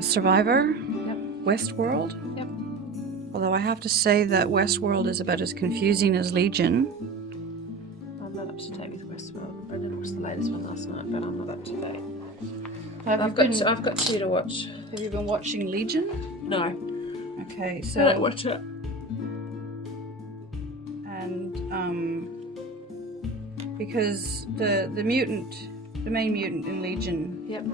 Survivor. Yep. Westworld. Yep. Although I have to say that Westworld is about as confusing as Legion. I'm not up to date with Westworld. I didn't watch the latest one last night, but I'm not up to date. I've got two to watch. Have you been watching Legion? No. Okay, I so don't watch it. and because the main mutant in Legion, Yep.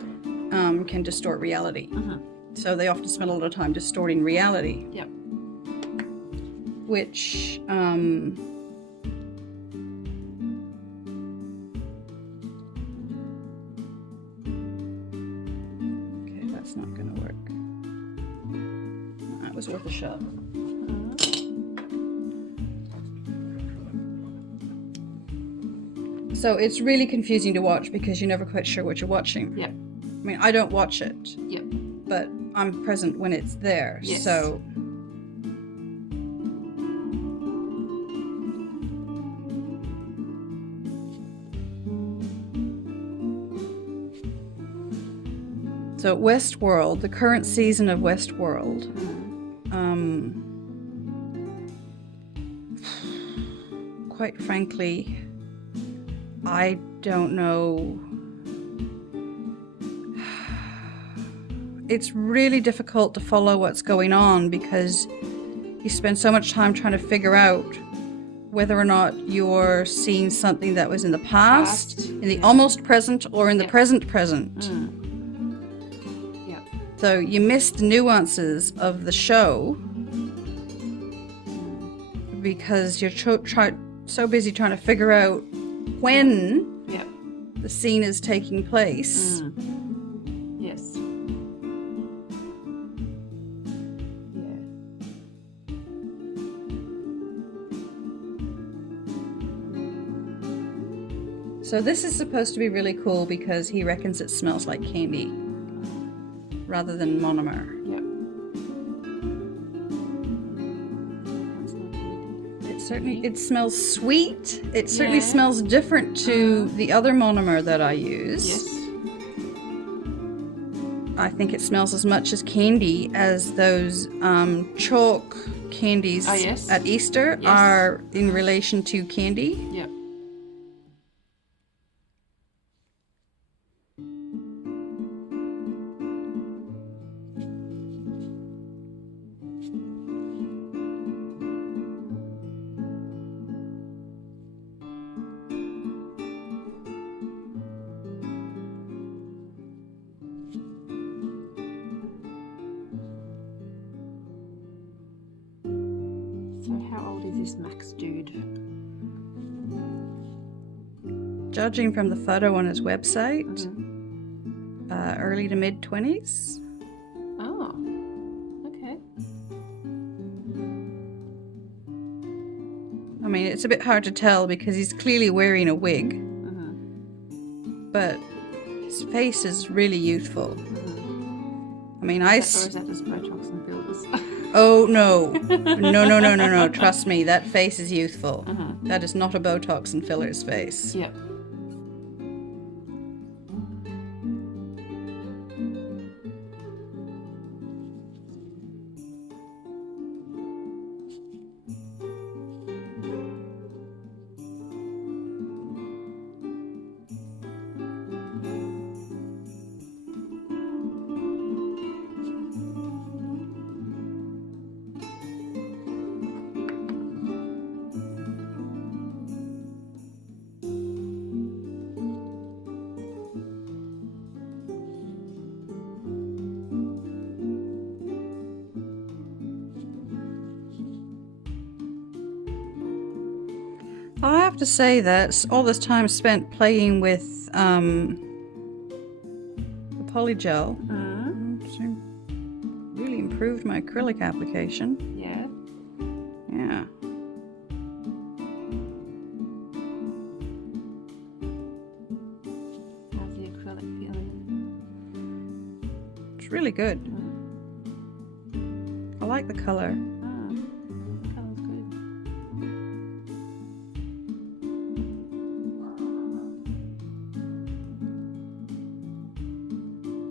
can distort reality. Uh-huh. So they often spend a lot of time distorting reality. Yep. Which okay, that's not gonna work. That was worth a shot. So it's really confusing to watch because you're never quite sure what you're watching. Yep. I mean, I don't watch it. Yep. But I'm present when it's there. Yes. So Westworld, the current season of Westworld, quite frankly, I don't know. It's really difficult to follow what's going on because you spend so much time trying to figure out whether or not you're seeing something that was in the past, in the almost present, or in the present. Yeah. So you miss the nuances of the show because you're so busy trying to figure out when the scene is taking place. Yes. Yeah. So this is supposed to be really cool because he reckons it smells like candy rather than monomer. Yep. It smells sweet. It certainly smells different to the other monomer that I use. Yes. I think it smells as much as candy as those chalk candies at Easter are in relation to candy. Yep. So how old is this Max dude? Judging from the photo on his website, early to mid-20s. Oh, okay. I mean, it's a bit hard to tell because he's clearly wearing a wig, but his face is really youthful. I mean, Or is that just Botox and fillers? Oh, no. No. Trust me, that face is youthful. That is not a Botox and fillers face. Yep. I have to say that all this time spent playing with the polygel really improved my acrylic application. Yeah. Yeah. How's the acrylic feeling? It's really good. I like the color. The colour's good.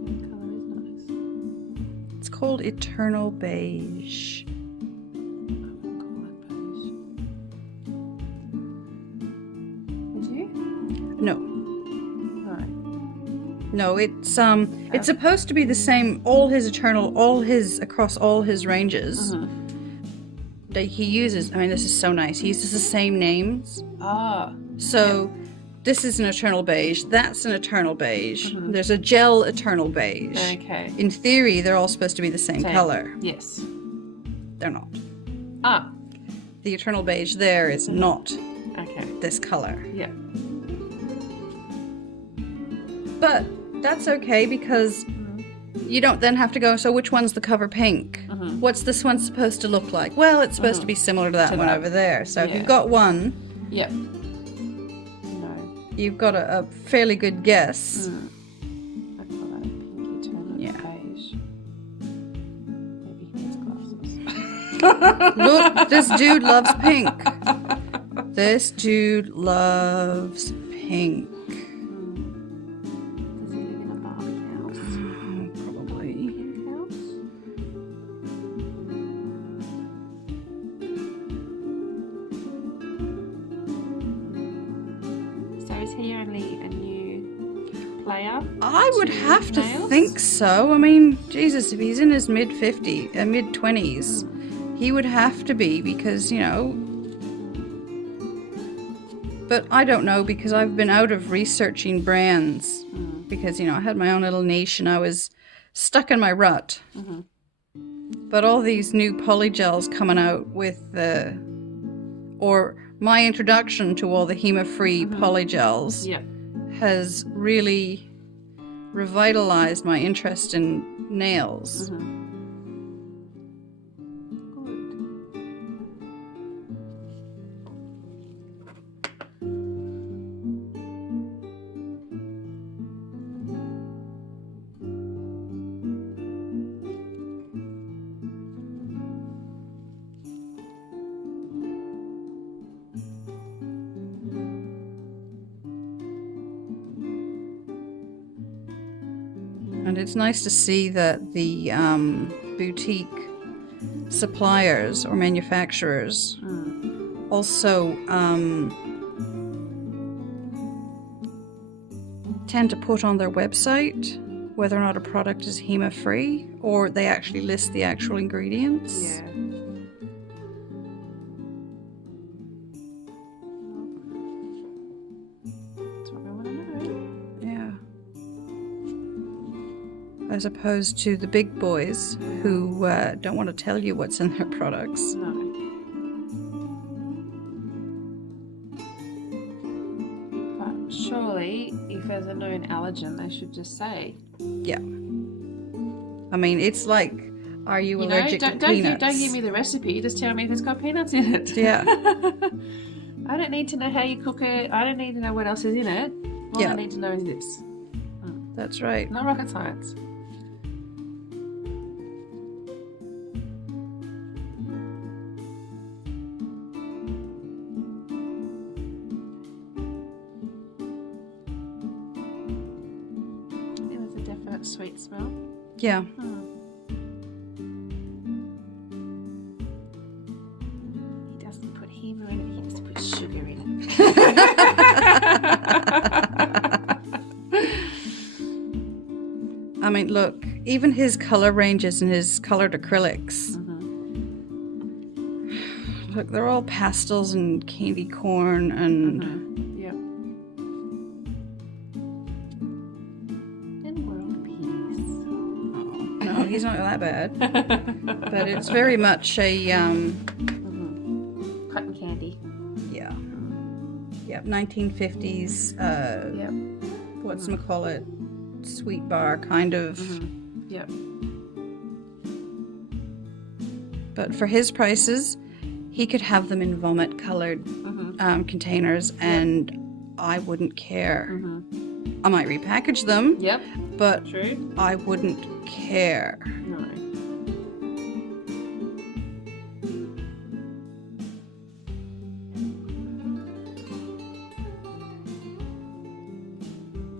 The colour is nice. called Eternal Beige. No. No, it's supposed to be the same. All his across all his ranges that he uses. I mean, this is so nice. He uses the same names. So this is an Eternal Beige. That's an Eternal Beige. There's a gel Eternal Beige. Okay. In theory, they're all supposed to be the same color. Yes. They're not. The Eternal Beige there is not this color. Yeah. But that's okay because you don't then have to go, so which one's the cover pink? What's this one supposed to look like? Well, it's supposed to be similar to that one over there. So if you've got one, you've got a fairly good guess. I call that a pink Eternal Beige. Maybe he needs glasses. Look, this dude loves pink. This dude loves pink. I would have to think so. I mean, Jesus, if he's in his mid-20s, he would have to be because, you know... But I don't know because I've been out of researching brands because, you know, I had my own little niche and I was stuck in my rut. But all these new polygels coming out with or my introduction to all the HEMA-free polygels has really revitalized my interest in nails. And it's nice to see that the boutique suppliers or manufacturers also tend to put on their website whether or not a product is HEMA free, or they actually list the actual ingredients. As opposed to the big boys who don't want to tell you what's in their products. But surely, if there's a known allergen, they should just say. Yeah. I mean, it's like, are you allergic to peanuts? Don't give me the recipe, just tell me if it's got peanuts in it. Yeah. I don't need to know how you cook it. I don't need to know what else is in it. All I need to know is this. That's right. Not rocket science. Sweet smell. Yeah. He doesn't put HEMA in it, he has to put sugar in it. I mean, look, even his color ranges and his colored acrylics. Look, they're all pastels and candy corn and... He's not that bad, but it's very much a cotton candy. Yeah, 1950s. Whatchamacallit, sweet bar kind of. But for his prices, he could have them in vomit-colored containers, and I wouldn't care. I might repackage them. But I wouldn't care. No.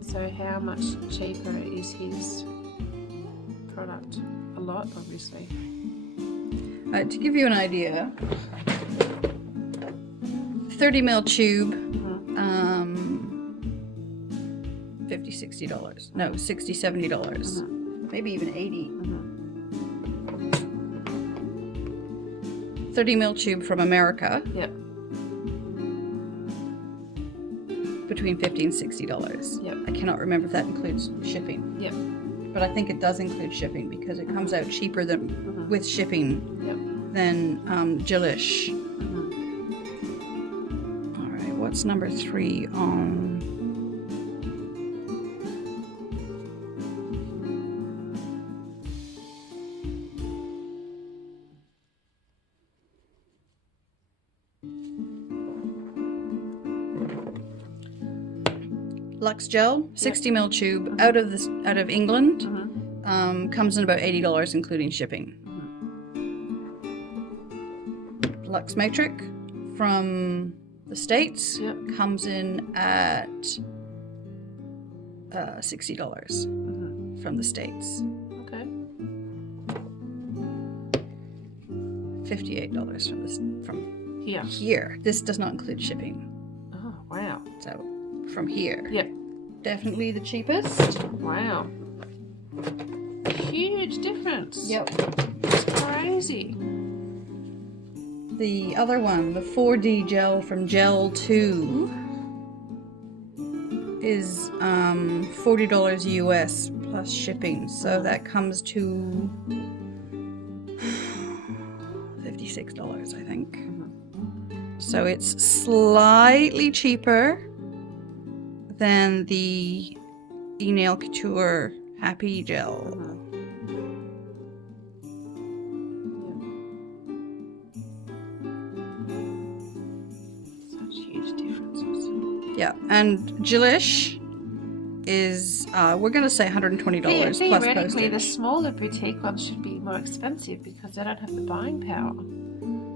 So how much cheaper is his product? A lot, obviously. To give you an idea, 30 ml tube, $50, $60. No, $60, $70. Maybe even 80. 30 ml tube from America. Yep. Between $50 and $60. Yep. I cannot remember if that includes shipping. Yep. But I think it does include shipping because it comes out cheaper than with shipping than Gelish. All right, what's number 3 on? Lux Gel, 60 ml tube, out of England, comes in about $80 including shipping. Lux Matrix from the States comes in at $60 from the States. Okay. $58 from here. This does not include shipping. Oh, wow. So from here. Yep. Definitely the cheapest. Wow. Huge difference. Yep. It's crazy. The other one, the 4D gel from Gel 2, is $40 US plus shipping. So that comes to $56, I think. So it's slightly cheaper than the Enail Couture Happy Gel. Such huge differences. Yeah, and Gelish is, we're going to say $120 plus Theoretically, postage. the smaller boutique ones should be more expensive because they don't have the buying power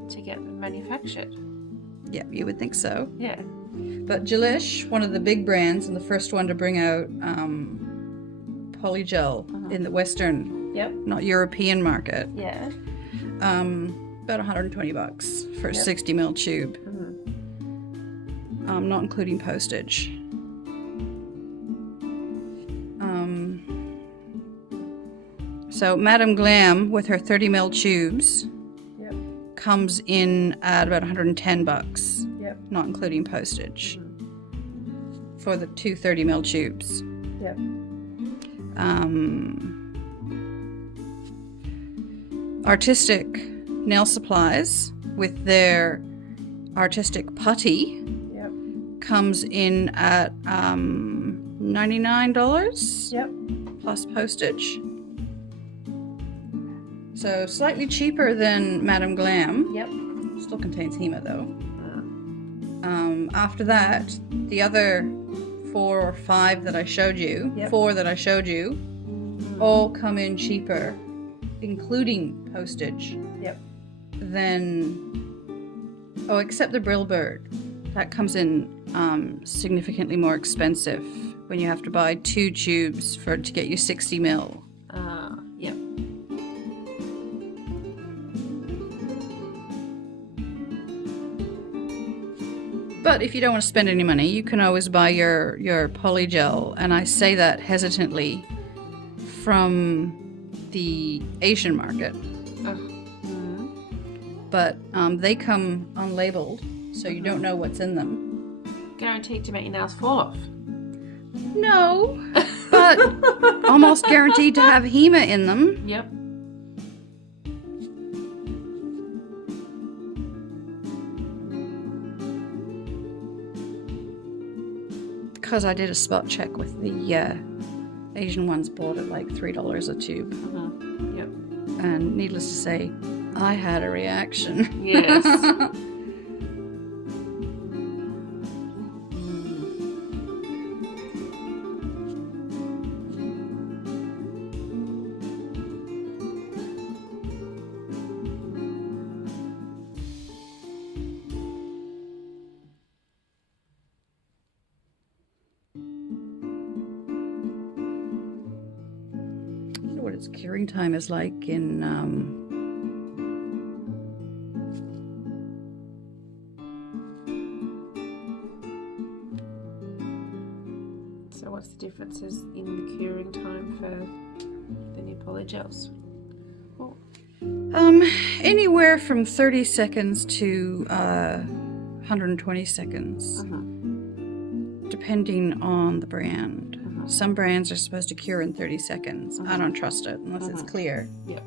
to get them manufactured. Yeah, you would think so. Yeah. But Gelish, one of the big brands and the first one to bring out polygel in the Western, not European market. Yeah. About $120 for a 60 ml tube. Not including postage. So Madame Glam with her 30 ml tubes comes in at about $110, not including postage, for the two 30 ml tubes. Artistic Nail Supplies with their Artistic Putty comes in at $99 plus postage. So slightly cheaper than Madame Glam. Still contains HEMA though. After that, the other 4 or 5 that I showed you, 4 that I showed you, all come in cheaper, including postage. Than, oh, except the Brill Bird. That comes in significantly more expensive when you have to buy 2 tubes to get you 60 ml. But if you don't want to spend any money, you can always buy your polygel, and I say that hesitantly, from the Asian market. But they come unlabeled, so you don't know what's in them. Guaranteed to make your nails fall off. No, but almost guaranteed to have HEMA in them. Because I did a spot check with the Asian ones, bought at like $3 a tube. And needless to say, I had a reaction. Yes. its curing time is like in So what's the differences in the curing time for the new polygels? Oh. Anywhere from 30 seconds to 120 seconds, depending on the brand. Some brands are supposed to cure in 30 seconds. I don't trust it unless it's clear. Yep.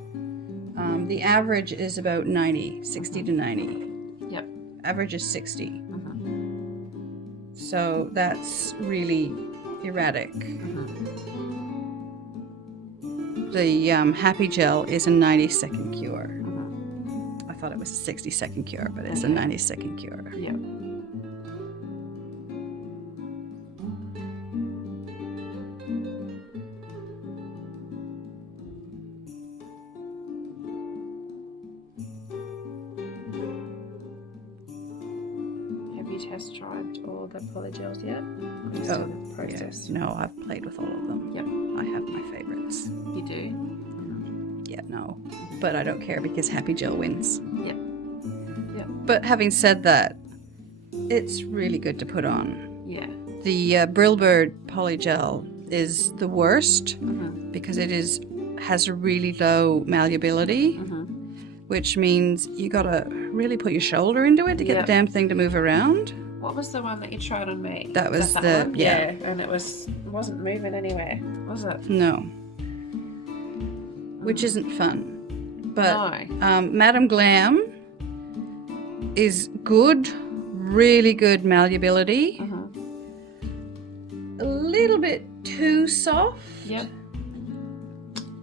The average is about 90, 60 to 90. Yep. Average is 60. So that's really erratic. The Happy Gel is a 90-second cure. I thought it was a 60-second cure, but it's a 90-second cure. Yep. Have you test drive all the polygels yet? Oh, yes. No, I've played with all of them. Yep. I have my favorites. You do? Yeah, no. But I don't care because Happy Gel wins. Yep. Yep. But having said that, it's really good to put on. Yeah. The Brillbird Polygel is the worst because it has a really low malleability, which means you gotta really put your shoulder into it to get the damn thing to move around. What was the one that you tried on me? That was that one? yeah. And it wasn't moving anywhere, was it? No. Which isn't fun. But Madame Glam is good, really good malleability. A little bit too soft. Yep.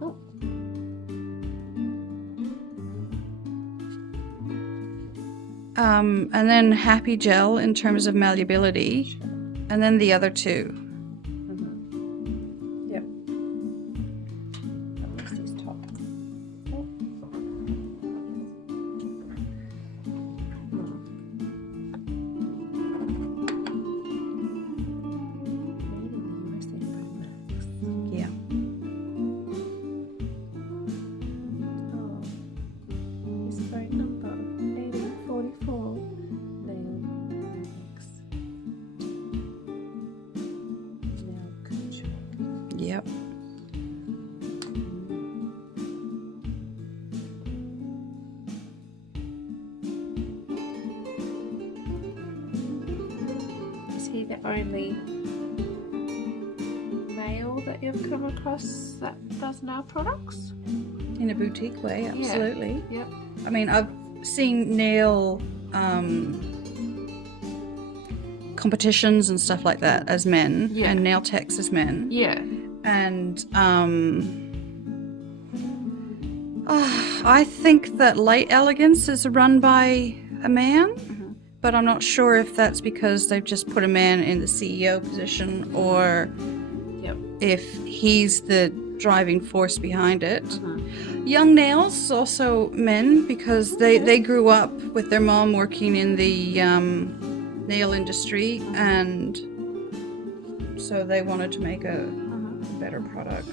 Oh. And then Happy Gel in terms of malleability, and then the other two. Yep. That was this top. Oh. Yeah. Oh. His phone number 8844. Enail Couture. Yep. Is he the only male that you've come across that does nail products? In a boutique way, absolutely. Yep. I mean, I've seen nail competitions and stuff like that as men, and nail techs as men. Yeah. And I think that Light Elegance is run by a man, but I'm not sure if that's because they've just put a man in the CEO position or if he's the driving force behind it. Young Nails, also men, because they grew up with their mom working in the nail industry, and so they wanted to make a better product.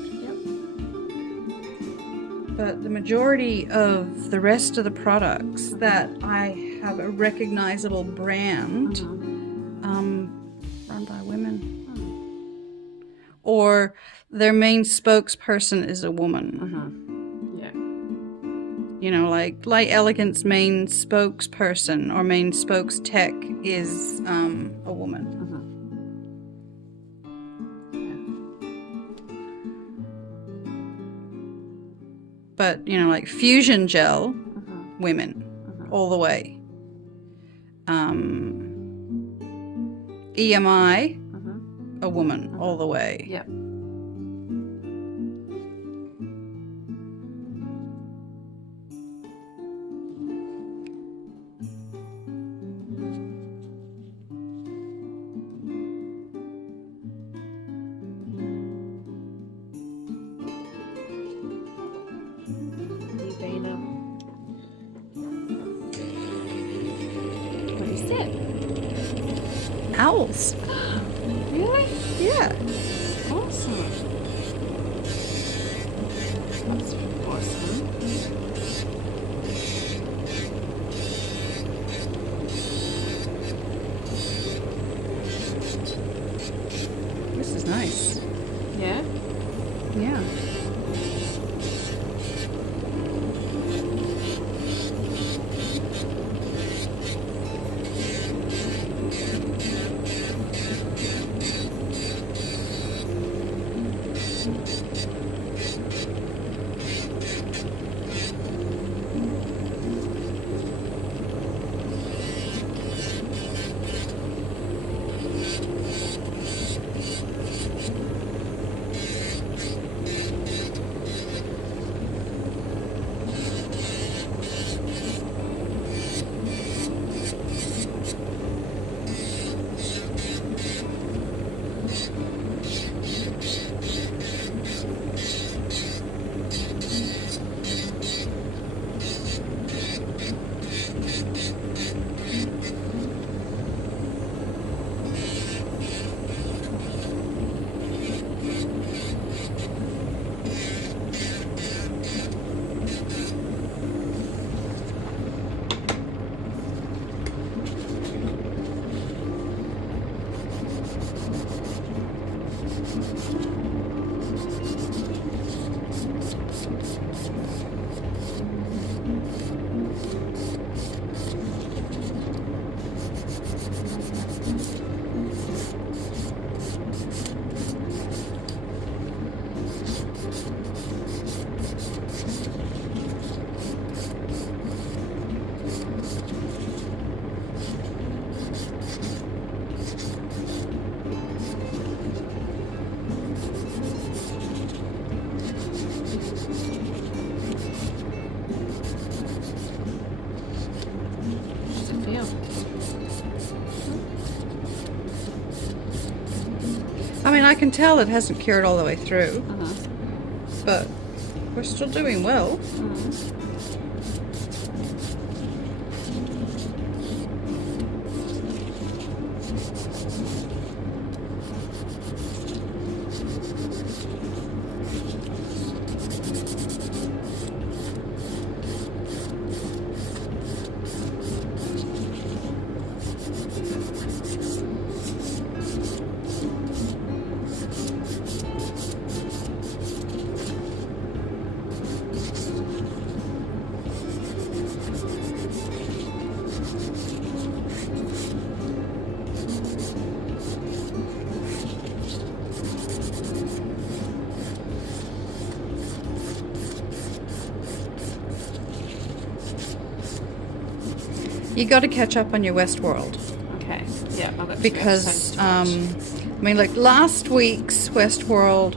But the majority of the rest of the products that I have a recognizable brand run by women. Or their main spokesperson is a woman. You know, like Light Elegance main spokesperson or main spokes tech is a woman. But, you know, like Fusion Gel, women, all the way. EMI, a woman, all the way. Yep. What is it? Owls. Really? Yeah. Awesome. That's awesome. This is nice. Yeah? Yeah. I mean, I can tell it hasn't cured all the way through, but we're still doing well. You got to catch up on your Westworld. Okay. Yeah. I'll get because I mean, like last week's Westworld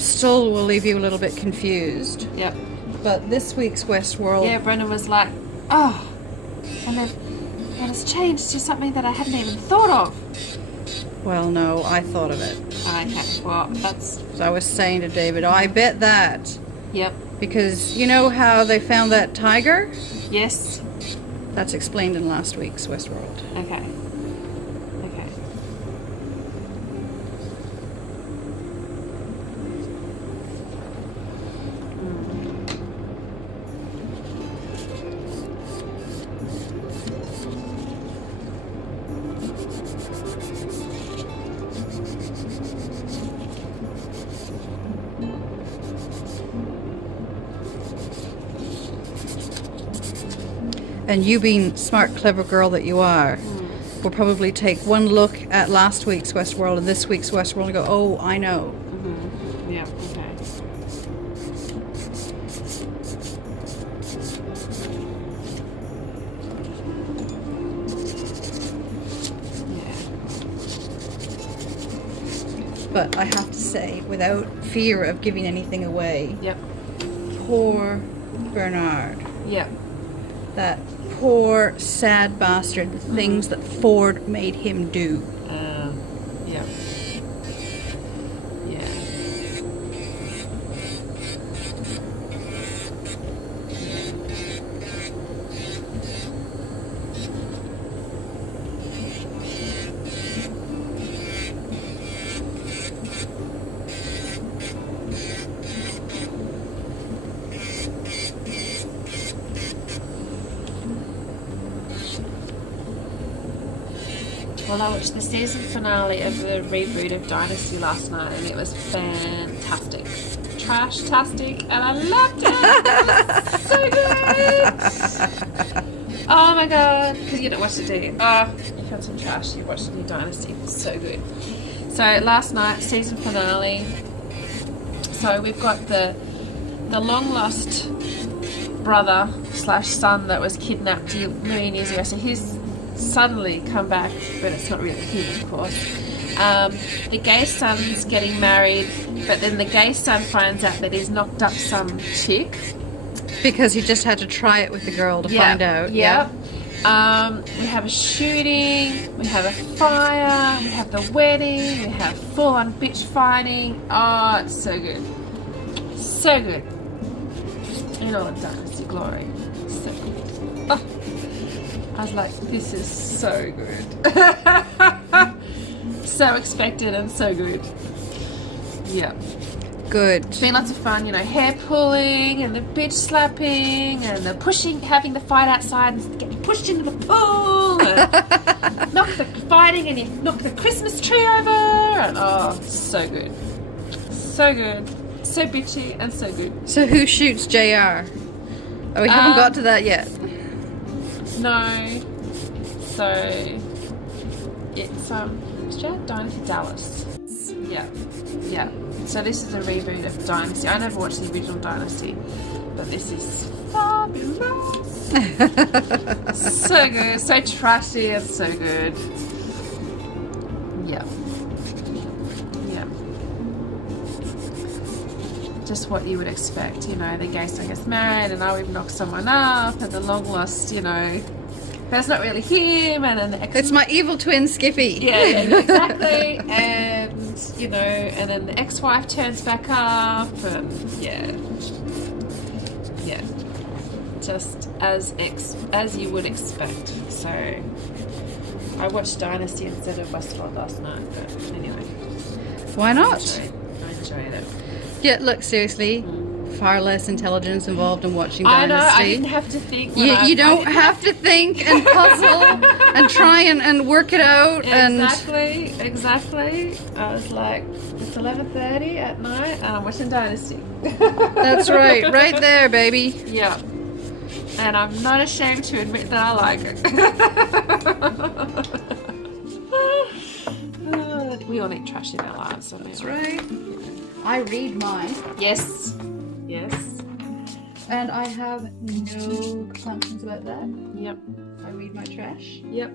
still will leave you a little bit confused. Yep. But this week's Westworld. Yeah, Brendan was like, oh, and it's changed to something that I hadn't even thought of. Well, no, I thought of it. Okay. Well, that's. So I was saying to David, oh, I bet that. Yep. Because you know how they found that tiger? Yes. That's explained in last week's Westworld. Okay. Okay. And you being smart, clever girl that you are, will probably take one look at last week's Westworld and this week's Westworld and go, oh, I know. Yeah, okay. Yeah. But I have to say, without fear of giving anything away, Yep. poor Bernard. Yep. That poor, sad bastard, the things that Ford made him do. Yeah. Yeah. Well, I watched the season finale of the reboot of Dynasty last night, and it was fantastic. Trash-tastic, and I loved it. It was so good. Oh my god, because you don't watch it, do you? Oh, you found some trash. You watched the new Dynasty. It was so good. So last night, season finale. So we've got the long lost brother / son that was kidnapped a million years ago. So he's suddenly come back, but it's not really him, of course. The gay son's getting married, but then the gay son finds out that he's knocked up some chick. Because he just had to try it with the girl to find out. Yep. We have a shooting, we have a fire, we have the wedding, we have full-on bitch fighting. Oh, it's so good. So good. In all of Dynasty glory. So good. Oh. I was like, this is so good. So expected and so good. Yeah. Good. It's been lots of fun, you know, hair pulling and the bitch slapping and the pushing, having the fight outside and getting pushed into the pool and knock the fighting and you knock the Christmas tree over and oh, so good. So good. So bitchy and so good. So who shoots JR? Oh, we haven't got to that yet. No. So it's Dynasty Dallas. Yeah. Yeah. So this is a reboot of Dynasty. I never watched the original Dynasty, but this is fabulous. So good, so trashy and so good. Yeah. Yeah. Just what you would expect, you know, the gay son gets married and we've knocked someone up and the long lost, you know, that's not really him and then the ex- It's my evil twin Skippy. Yeah, exactly. And you know, and then the ex-wife turns back up and yeah, just as you would expect. So I watched Dynasty instead of Westworld last night, but anyway, Why not? I enjoyed it. Yeah, look, seriously, far less intelligence involved in watching I Dynasty. know, I didn't have to think. You don't have to think and puzzle and try and work it out. Exactly. I was like, it's 11:30 at night and I'm watching Dynasty. That's right, right there, baby. Yeah. And I'm not ashamed to admit that I like it. We all need trash in our lives. That's right. I read mine. Yes. And I have no complaints about that. Yep. I read my trash. Yep.